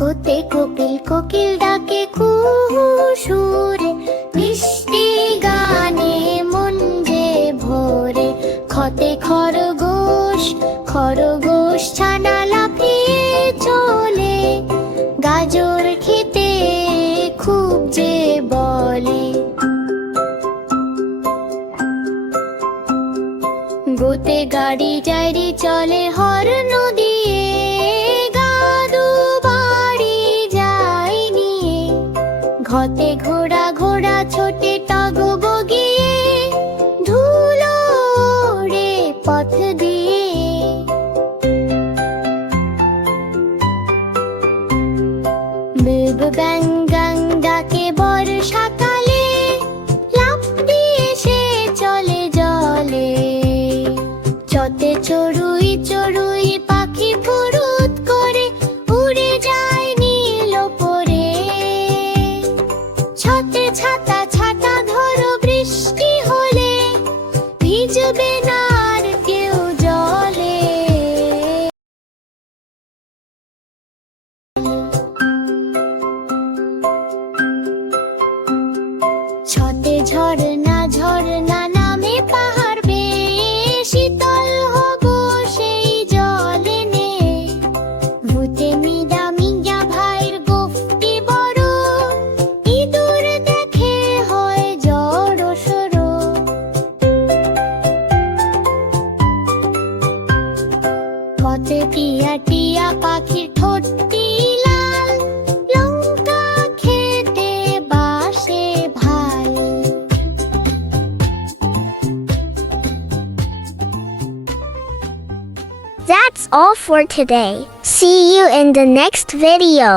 কোতে কোকিল কোকিল ডাকে কুহু সুরে, মিষ্টি গানে মন যে ভরে। খতে খরগোশ খরগোশ ছানা লাফিয়ে চলে, গাজর খেতে খুব যে বলে। গোতে গাড়ি যাইরি চলে হর্ন দিয়ে, গাদু বাড়ি যাই নিয়ে। ঘতে ঘোড়া ঘোড়া ছোটে টগ বগিয়ে, ধুলো ওড়ে পথ দিয়ে। বিব ব্যাং গাং ডাকে বর্ষাকালে, লাফ দিয়ে সে চলে জলে। চতে চড়ুই চড়ুই পাখি ফুরুত করে, উড়ে যায় নীল ওপরে। ছতে ছাতা ছাতা ধরো বৃষ্টি হলে, ভিজবে না আর কেউ জলে। ছতে ঝরনা ঝরনা নামে পাহাড় বেয়ে, শীতল হব সেই জলে নে। ভূতে মিডা মিয়া ভাইয়ের গোফটি বড়, ইঁদুর দেখে হয় জড় সড়। পথে টিয়া টিয়া পাখির ঠোঁটটি লাল, লঙ্কা খেতে বাসে ভাল। That's all for today. See you in the next video.